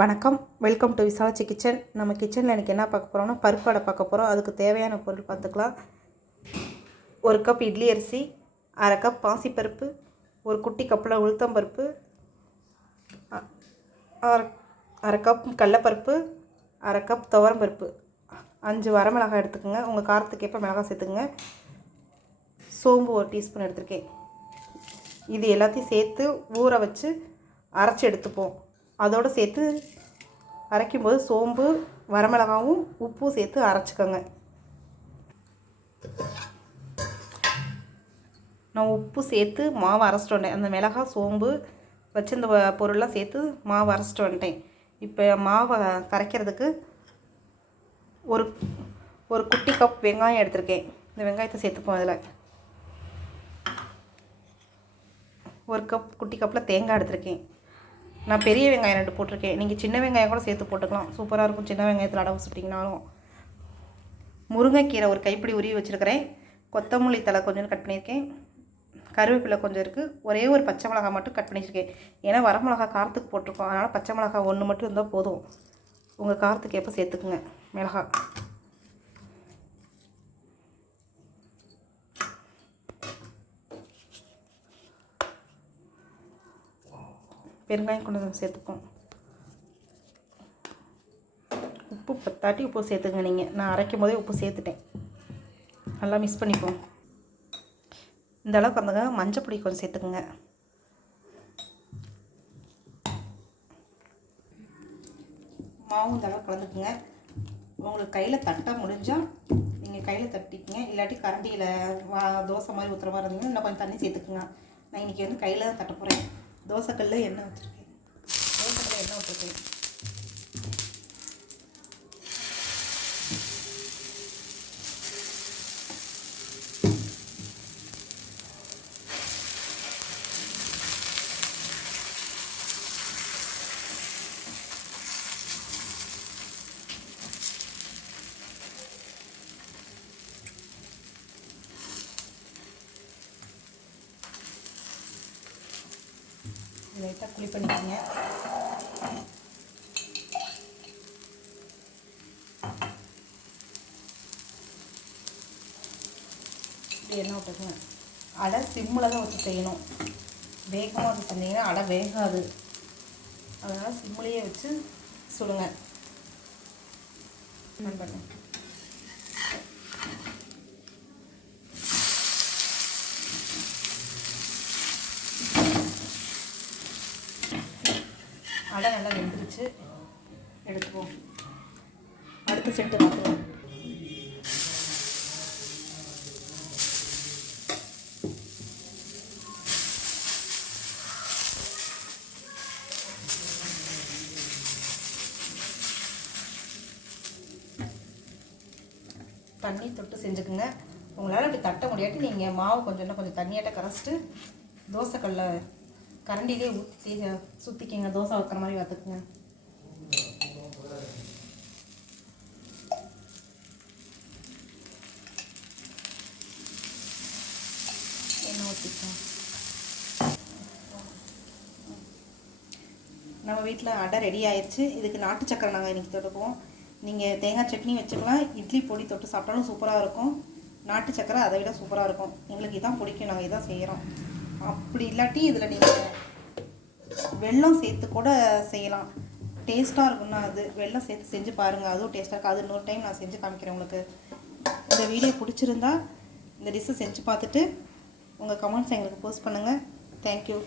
வணக்கம். Welcome to விசாலச்சி kitchen நம்ம கிச்சனில் எனக்கு என்ன பார்க்க போகிறோம்னா பருப்பு வடை பார்க்க போகிறோம் அதுக்கு தேவையான பொருள் பார்த்துக்கலாம். ஒரு கப் இட்லி அரிசி அரை கப் பாசிப்பருப்பு ஒரு குட்டி கப்பில் உளுத்தம்பருப்பு பருப்பு அரை அரை கப் கடலப்பருப்பு அரை கப் துவரம்பருப்பு அஞ்சு வரமிளகாய் எடுத்துக்கோங்க. உங்கள் காரத்துக்கு ஏற்ப மிளகாய் சேர்த்துக்குங்க. சோம்பு ஒரு டீஸ்பூன் எடுத்திருக்கேன். இது எல்லாத்தையும் சேர்த்து ஊற வச்சு அரைச்சி எடுத்துப்போம். அதோடு சேர்த்து அரைக்கும்போது சோம்பு வரமிளகாவும் உப்பும் சேர்த்து அரைச்சிக்கோங்க. நான் உப்பு சேர்த்து மாவு அரைச்சிட்டு வந்தேன். அந்த மிளகா சோம்பு வச்சிருந்த பொருள்லாம் சேர்த்து மாவு அரைச்சிட்டு வந்துட்டேன். இப்போ மாவை கரைக்கிறதுக்கு ஒரு ஒரு குட்டி கப் வெங்காயம் எடுத்திருக்கேன். இந்த வெங்காயத்தை சேர்த்துப்போம் அதில் ஒரு கப் குட்டி கப்பில் தேங்காய் எடுத்திருக்கேன். நான் பெரிய வெங்காயம் ரெண்டு போட்டிருக்கேன். நீங்கள் சின்ன வெங்காயம் கூட சேர்த்து போட்டுக்கலாம். சூப்பராக இருக்கும். சின்ன வெங்காயத்தில் அடவு சுட்டிங்கனாலும். முருங்கைக்கீரை ஒரு கைப்பிடி உருவி வச்சுருக்கிறேன். கொத்தமல்லி தலை கொஞ்சம் கட் பண்ணியிருக்கேன். கருவேப்பிலை கொஞ்சம் இருக்குது ஒரே ஒரு பச்சை மிளகாய் மட்டும் கட் பண்ணி வச்சுருக்கேன் ஏன்னா வரமிளகா காரத்துக்கு போட்டிருக்கோம். அதனால் பச்சை மிளகாய் ஒன்று மட்டும் இருந்தால் போதும். உங்கள் காரத்துக்கு எப்போ சேர்த்துக்குங்க மிளகா. பெருங்காயம் கொண்டு வந்து சேர்த்துப்போம். உப்பு பத்தாட்டி உப்பு சேர்த்துங்க நீங்கள் நான் அரைக்கும் போதே உப்பு சேர்த்துட்டேன். நல்லா மிக்ஸ் பண்ணிப்போம். இந்த அளவுக்கு வந்துங்க மஞ்சள் பொடி கொஞ்சம் சேர்த்துக்குங்க. மாவும் இந்த அளவுக்கு கலந்துக்குங்க உங்களுக்கு கையில் தட்ட முடிஞ்சால் நீங்கள் கையில் தட்டிக்கங்க. இல்லாட்டி கரண்டியில் வா தோசை மாதிரி ஊற்றுற மாதிரி இருந்தீங்கன்னா இன்னும் கொஞ்சம் தண்ணி சேர்த்துக்குங்க. நான் இன்றைக்கி வந்து கையில் தான் தட்ட போகிறேன் தோசைக்கல்ல எண்ணெய் வச்சுருக்கேன். தோசைக்கல்ல எண்ணெய் வச்சுருக்கேன். லைட்டாக குழி பண்ணிக்கோங்க. இப்படி எண்ணெய் விட்டுக்குங்க அடை சிம்மில் தான் வச்சு செய்யணும். வேகமாக வச்சு செஞ்சிங்கன்னா அடை வேகாது. அதனால் சிம்மிலேயே வச்சு சுடுங்க. ஆன் பண்ணுங்க அடை வச்சு எடுத்துவோம் அடுத்த செட்டு மாற்றுவோம் தண்ணி தொட்டு செஞ்சுக்குங்க. உங்களால் அப்படி தட்ட முடியாட்டி நீங்கள் மாவு கொஞ்சம் இன்னும் கொஞ்சம் தண்ணியாட்ட கரைச்சிட்டு தோசைக்கல்ல கரண்டிலே ஊற்றி சுற்றிக்கிங்க தோசை வைக்கிற மாதிரி பார்த்துக்குங்க எண்ணெய் ஊற்றிக்கலாம் நம்ம வீட்டில் அடை ரெடி ஆயிடுச்சு இதுக்கு நாட்டு சக்கரை நாங்கள் இன்றைக்கி தொட்டுக்குவோம். நீங்கள் தேங்காய் சட்னி வச்சுக்கலாம். இட்லி பொடி தொட்டு சாப்பிட்டாலும் சூப்பராக இருக்கும். நாட்டு சக்கரை அதை விட சூப்பராக இருக்கும். எங்களுக்கு இதான் பிடிக்கும். நாங்கள் இதான் செய்கிறோம் அப்படி இல்லாட்டி இதில் நீங்கள் வெள்ளம் சேர்த்து கூட செய்யலாம். டேஸ்ட்டாக இருக்கும்னா அது வெள்ளம் சேர்த்து செஞ்சு பாருங்கள் அதுவும் டேஸ்ட்டாக இருக்கும் அது இன்னொரு டைம் நான் செஞ்சு காமிக்கிறேன் உங்களுக்கு. இந்த வீடியோ பிடிச்சிருந்தா இந்த டிஷ்ஷை செஞ்சு பார்த்துட்டு உங்கள் கமெண்ட்ஸ் எங்களுக்கு போஸ்ட் பண்ணுங்கள் தேங்க்யூ